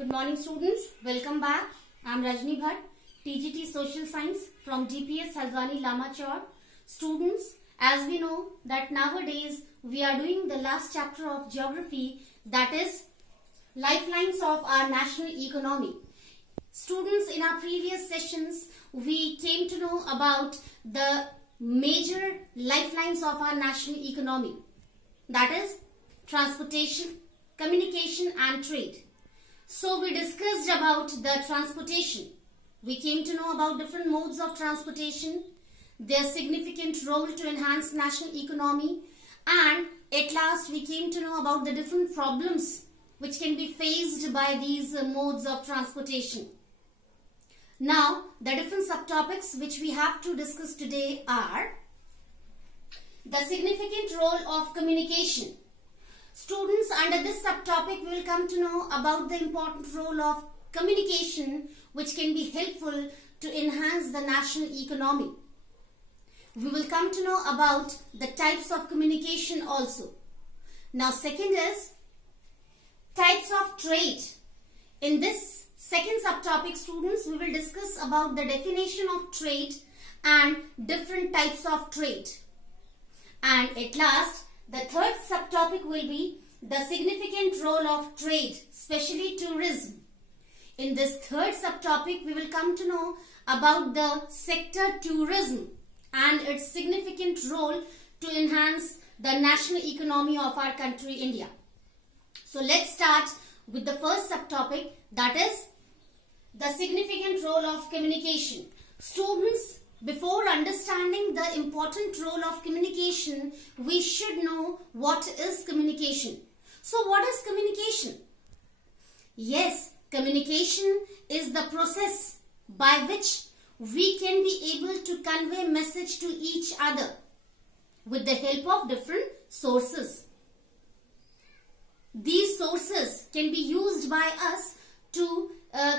Good morning students, welcome back. I am Rajni Bhatt, TGT Social Science from DPS Haldwani Lamachor. Students, as we know that nowadays we are doing the last chapter of geography, that is lifelines of our national economy. Students, in our previous sessions we came to know about the major lifelines of our national economy, that is transportation, communication and trade. So we discussed about the transportation. We came to know about different modes of transportation, their significant role to enhance national economy, and at last we came to know about the different problems which can be faced by these modes of transportation. Now the different subtopics which we have to discuss today are the significant role of communication. Students, under this subtopic we will come to know about the important role of communication which can be helpful to enhance the national economy. We will come to know about the types of communication also. Now second is types of trade. In this second subtopic, students, we will discuss about the definition of trade and different types of trade. And at last, the third subtopic will be the significant role of trade, especially tourism. In this third subtopic, we will come to know about the sector tourism and its significant role to enhance the national economy of our country, India. So let's start with the first subtopic, that is the significant role of communication. Students, before understanding the important role of communication, we should know what is communication. So what is communication? Yes, communication is the process by which we can be able to convey message to each other with the help of different sources. These sources can be used by us to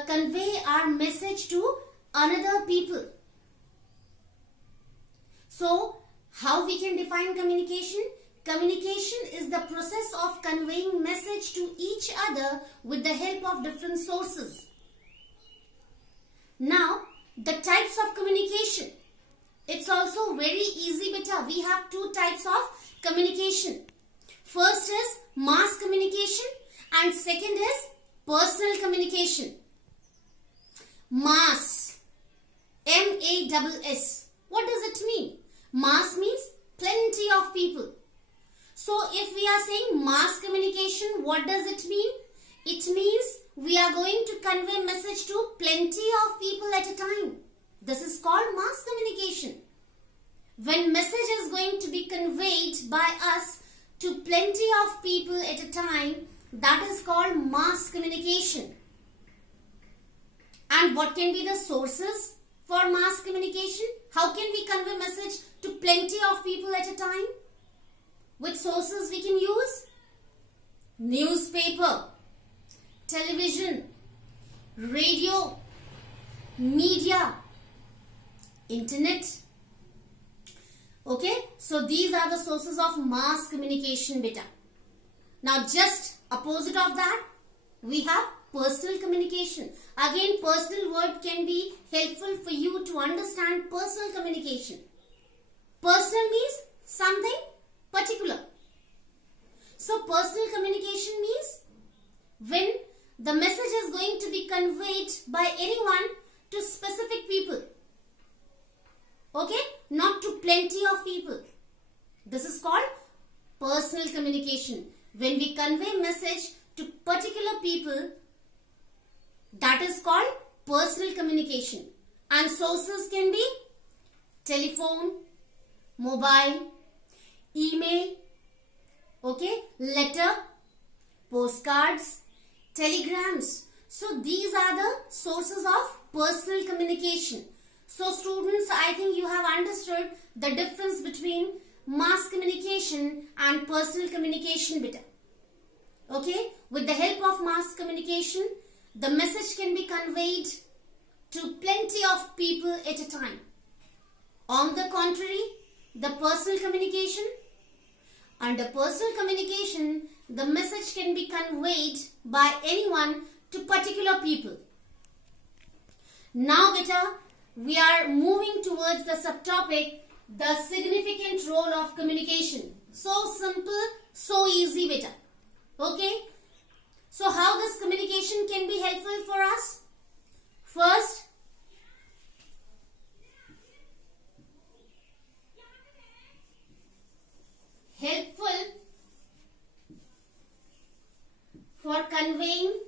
convey our message to another people. So, how we can define communication? Communication is the process of conveying message to each other with the help of different sources. Now, the types of communication. It's also very easy, beta. We have two types of communication. First is mass communication and second is personal communication. Mass. M-A-S-S. What does it mean? Mass means plenty of people. So if we are saying mass communication, what does it mean? It means we are going to convey message to plenty of people at a time. This is called mass communication. When message is going to be conveyed by us to plenty of people at a time, that is called mass communication. And what can be the sources for mass communication? How can we convey message to plenty of people at a time? Which sources we can use? Newspaper, television, radio, media, internet. Okay, so these are the sources of mass communication, beta. Now just opposite of that, we have personal communication. Again, personal word can be helpful for you to understand personal communication. Personal means something particular. So personal communication means when the message is going to be conveyed by anyone to specific people. Okay, not to plenty of people. This is called personal communication. When we convey message to particular people, that is called personal communication. And sources can be telephone, mobile, email, okay, letter, postcards, telegrams. So these are the sources of personal communication. So students, I think you have understood the difference between mass communication and personal communication, beta. Okay, with the help of mass communication, the message can be conveyed to plenty of people at a time. On the contrary, the personal communication, under personal communication, the message can be conveyed by anyone to particular people. Now beta, we are moving towards the subtopic, the significant role of communication. So simple, so easy beta. Okay. So how this communication can be helpful for us? First, helpful for conveying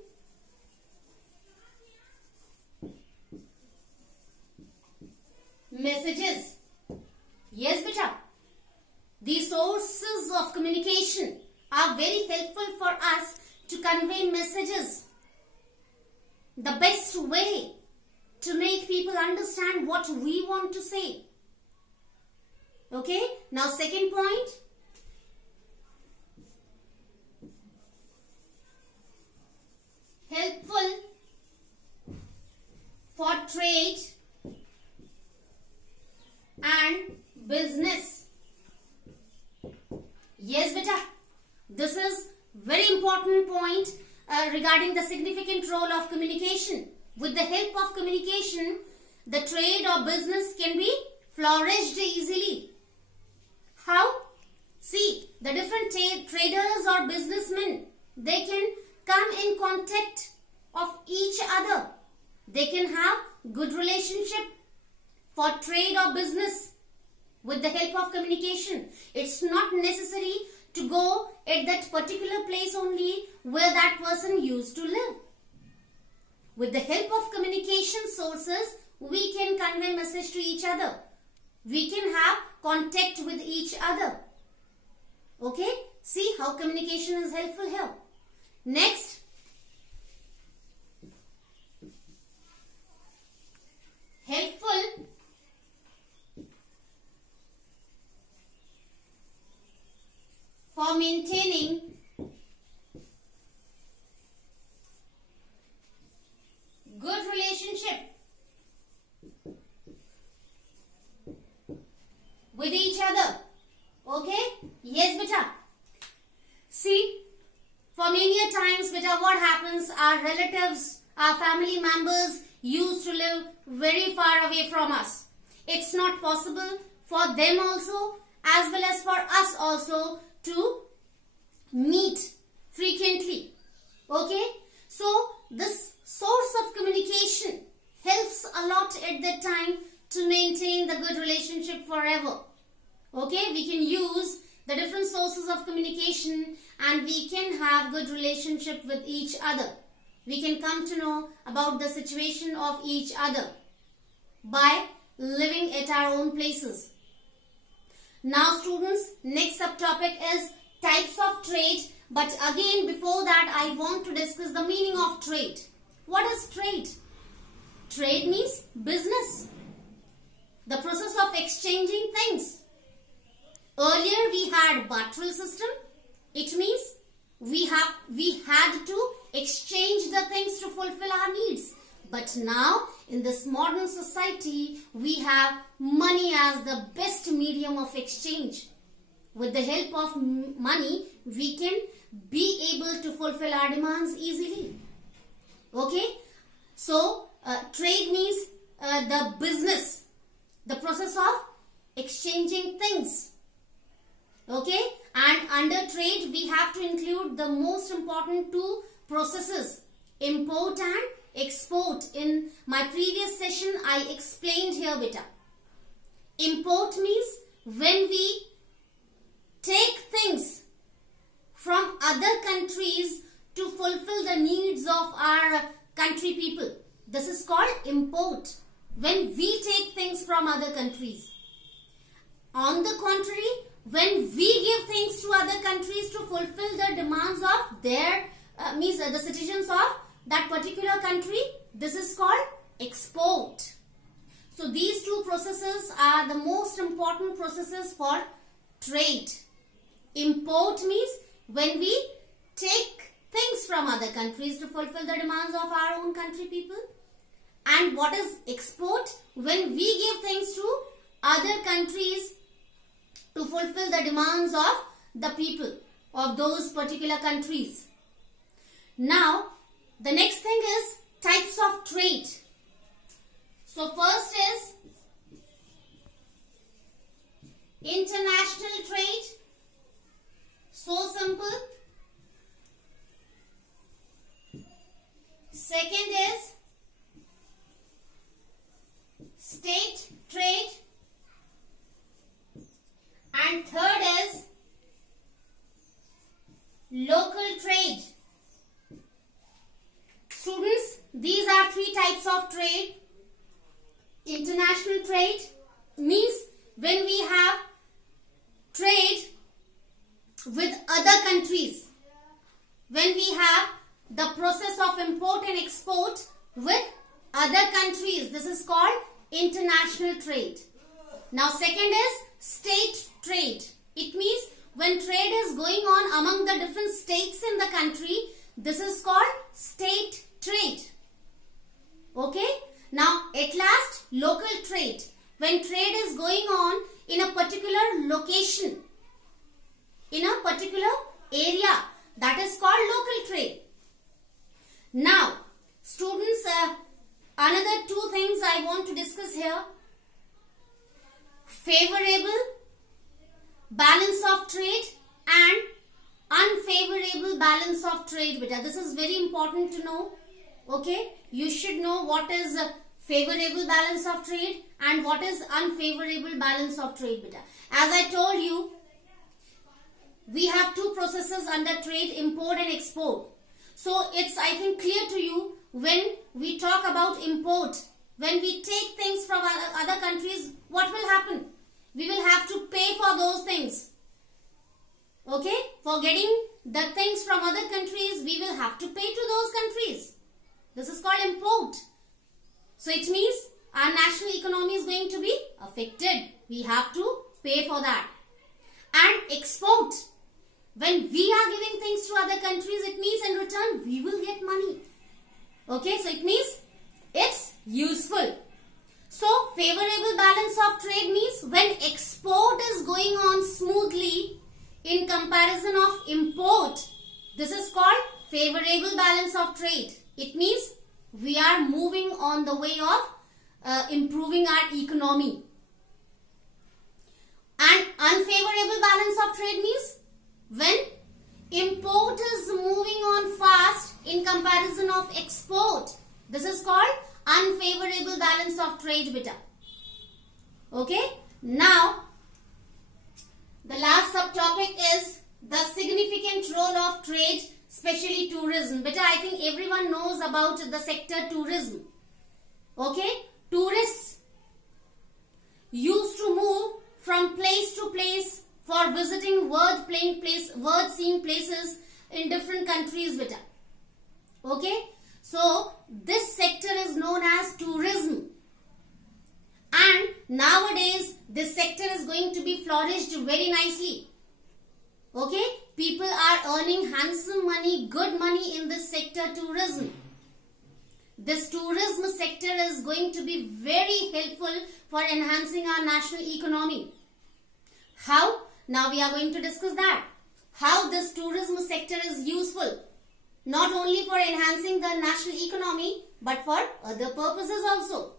messages. Yes beta, the sources of communication are very helpful for us to convey messages. The best way to make people understand what we want to say. Okay, now second point, helpful for trade and business. Yes beta, this is very important point regarding the significant role of communication. With the help of communication, the trade or business can be flourished easily. How? See, the different traders or businessmen, they can come in contact of each other. They can have good relationship for trade or business with the help of communication. It's not necessary to go at that particular place only where that person used to live. With the help of communication sources, we can convey message to each other. We can have contact with each other. Okay? See how communication is helpful here. Next, helpful for maintaining good relationship with each other. Okay? Yes beta. See, for many a times beta, what happens, our relatives, our family members used to live very far away from us. It's not possible for them also as well as for us also to meet frequently. Okay? So this source of communication helps a lot at that time to maintain the good relationship forever. Okay? We can use the different sources of communication and we can have good relationship with each other. We can come to know about the situation of each other by living at our own places. Now students, next subtopic is types of trade. But again, before that, I want to discuss the meaning of trade. What is trade? Trade means business. The process of exchanging things. Earlier we had barter system. It means we had to exchange the things to fulfill our needs. But now in this modern society, we have money as the best medium of exchange. With the help of money, we can be able to fulfill our demands easily. Okay? So, trade means the business, the process of exchanging things. Okay? And under trade, we have to include the most important two processes, import and export. In my previous session, I explained here beta. Import means when we take things from other countries to fulfill the needs of our country people. This is called import. When we take things from other countries. On the contrary, when we give things to other countries to fulfill the demands of their, the citizens of that particular country, this is called export. So these two processes are the most important processes for trade. Import means when we take things from other countries to fulfill the demands of our own country people. And what is export? When we give things to other countries to fulfill the demands of the people of those particular countries. Now, The next thing is types of trade. So first is international trade. So simple. Second is state trade. And third is local trade. Students, these are three types of trade. International trade means when we have trade with other countries. When we have the process of import and export with other countries. This is called international trade. Now second is state trade. It means when trade is going on among the different states in the country, this is called state trade. Okay. Now at last, local trade. When trade is going on in a particular location, in a particular area, that is called local trade. Now, students, another two things I want to discuss here. Favorable balance of trade and unfavorable balance of trade. Beta, this is very important to know. Okay, you should know what is favorable balance of trade and what is unfavorable balance of trade. Beta, as I told you, we have two processes under trade, import and export. So it's, I think, clear to you when we talk about import. When we take things from other countries, what will happen? We will have to pay for those things. Okay? For getting the things from other countries, we will have to pay to those countries. This is called import. So it means our national economy is going to be affected. We have to pay for that. And export. When we are giving things to other countries, it means in return we will get money. Okay, so it means it's useful. So favorable balance of trade means when export is going on smoothly in comparison of import, this is called favorable balance of trade. It means we are moving on the way of improving our economy. And unfavorable balance of trade means when import is moving on fast in comparison of export. This is called unfavorable balance of trade, beta. Okay. Now, the last subtopic is the significant role of trade, especially tourism. Beta, I think everyone knows about the sector tourism. Okay. Tourists used to move from place to place for visiting word-seeing places in different countries, beta. Okay. So, this sector is known as tourism. And nowadays, this sector is going to be flourished very nicely. Okay. People are earning handsome money, good money in this sector tourism. This tourism sector is going to be very helpful for enhancing our national economy. How? Now we are going to discuss that. How this tourism sector is useful. Not only for enhancing the national economy, but for other purposes also.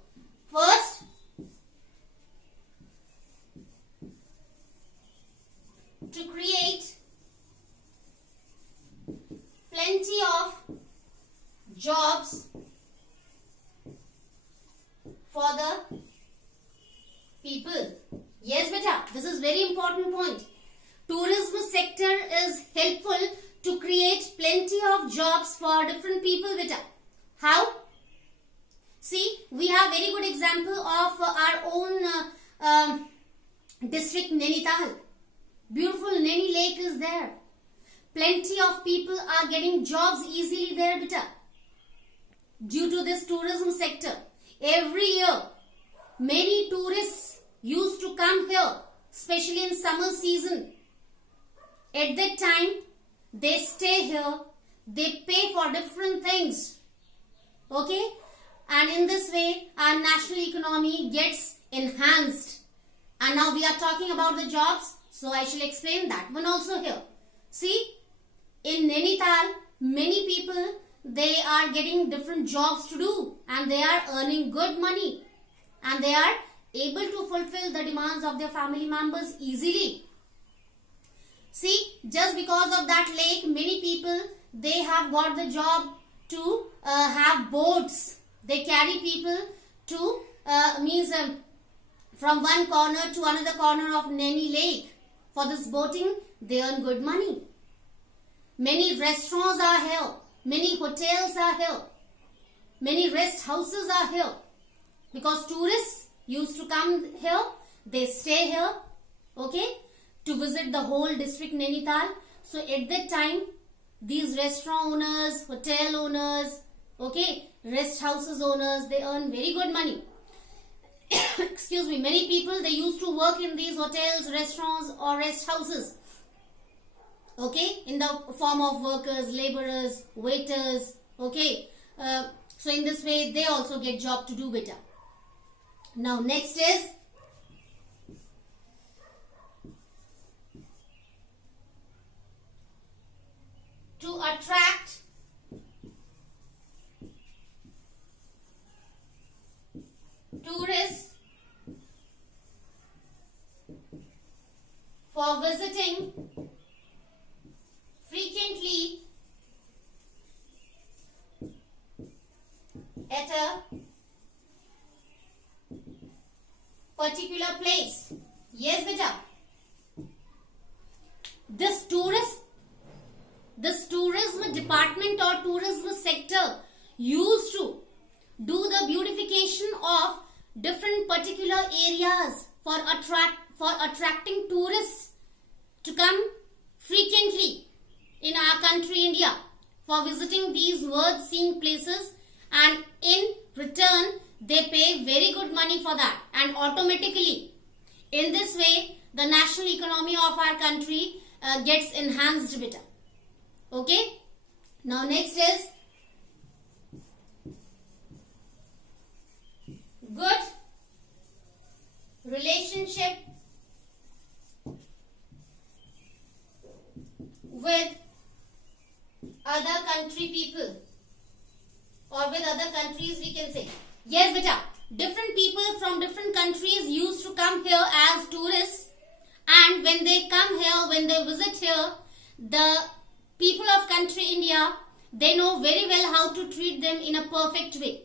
First, to create plenty of jobs for the people. Yes, beta, this is very important point. Tourism sector is helpful to create plenty of jobs for different people, beta. How? See, we have very good example of our own district Nainital. Beautiful Naini Lake is there. Plenty of people are getting jobs easily there, beta. Due to this tourism sector. Every year, many tourists used to come here, especially in summer season. At that time, they stay here, they pay for different things. Okay? And in this way, our national economy gets enhanced. And now we are talking about the jobs, so I shall explain that one also here. See, in Nainital, many people, they are getting different jobs to do and they are earning good money and they are able to fulfill the demands of their family members easily. See, just because of that lake, many people, they have got the job to have boats. They carry people to from one corner to another corner of Naini Lake. For this boating, they earn good money. Many restaurants are here. Many hotels are here. Many rest houses are here. Because tourists used to come here, they stay here, okay, to visit the whole district Nainital. So at that time, these restaurant owners, hotel owners, okay, rest houses owners, they earn very good money. Excuse me, many people, they used to work in these hotels, restaurants or rest houses, okay, in the form of workers, laborers, waiters, okay. So in this way, they also get job to do better. Now next is to attract tourists for visiting frequently at a particular place. Yes, beta. This tourism department or tourism sector used to do the beautification of different particular areas for attracting tourists to come frequently in our country India for visiting these world-seeing places, and in return they pay very good money for that, and automatically in this way the national economy of our country gets enhanced better. Okay. Now next is good relationship with other country people, or with other countries we can say. Yes beta, different people from different countries used to come here as tourists, and when they come here, when they visit here, the people of country India, they know very well how to treat them in a perfect way.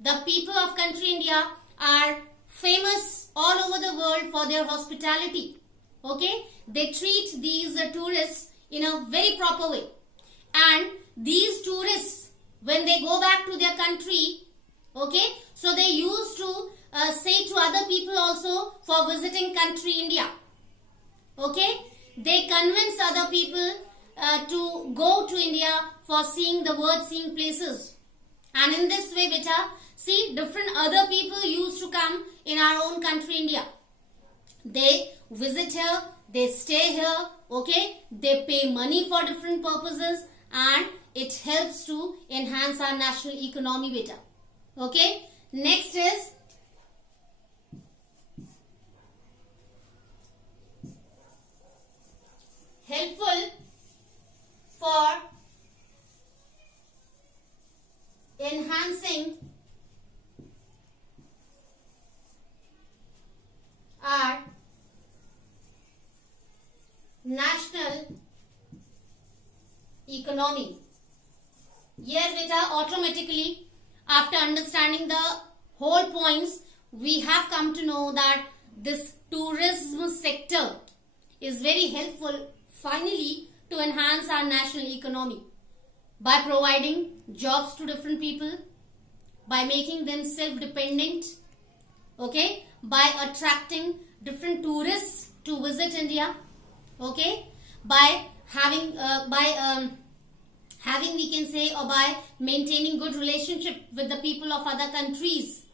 The people of country India are famous all over the world for their hospitality. Okay, they treat these tourists in a very proper way, and these tourists, when they go back to their country, okay, so they used to say to other people also for visiting country India. Okay, they convince other people to go to India for seeing the world-seeing places, and in this way beta, see, different other people used to come in our own country India. They visit here, they stay here, okay, they pay money for different purposes, and it helps to enhance our national economy better. Okay, next is helpful for enhancing our national economy. Yes beta, automatically after understanding the whole points, we have come to know that this tourism sector is very helpful finally to enhance our national economy by providing jobs to different people, by making them self-dependent, okay, by attracting different tourists to visit India, okay, by having we can say, or by maintaining good relationship with the people of other countries.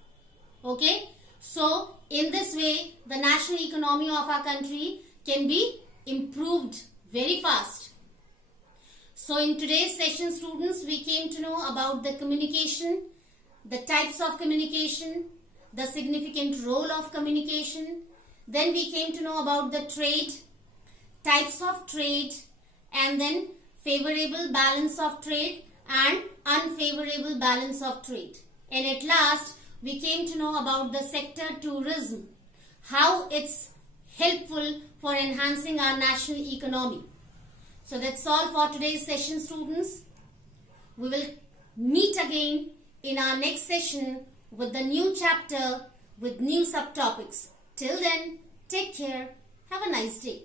Okay, so in this way the national economy of our country can be improved very fast. So in today's session, students, we came to know about the communication, the types of communication, the significant role of communication. Then we came to know about the trade, types of trade, and then favorable balance of trade and unfavorable balance of trade. And at last, we came to know about the sector tourism, how it's helpful for enhancing our national economy. So that's all for today's session, students. We will meet again in our next session with the new chapter with new subtopics. Till then, take care. Have a nice day.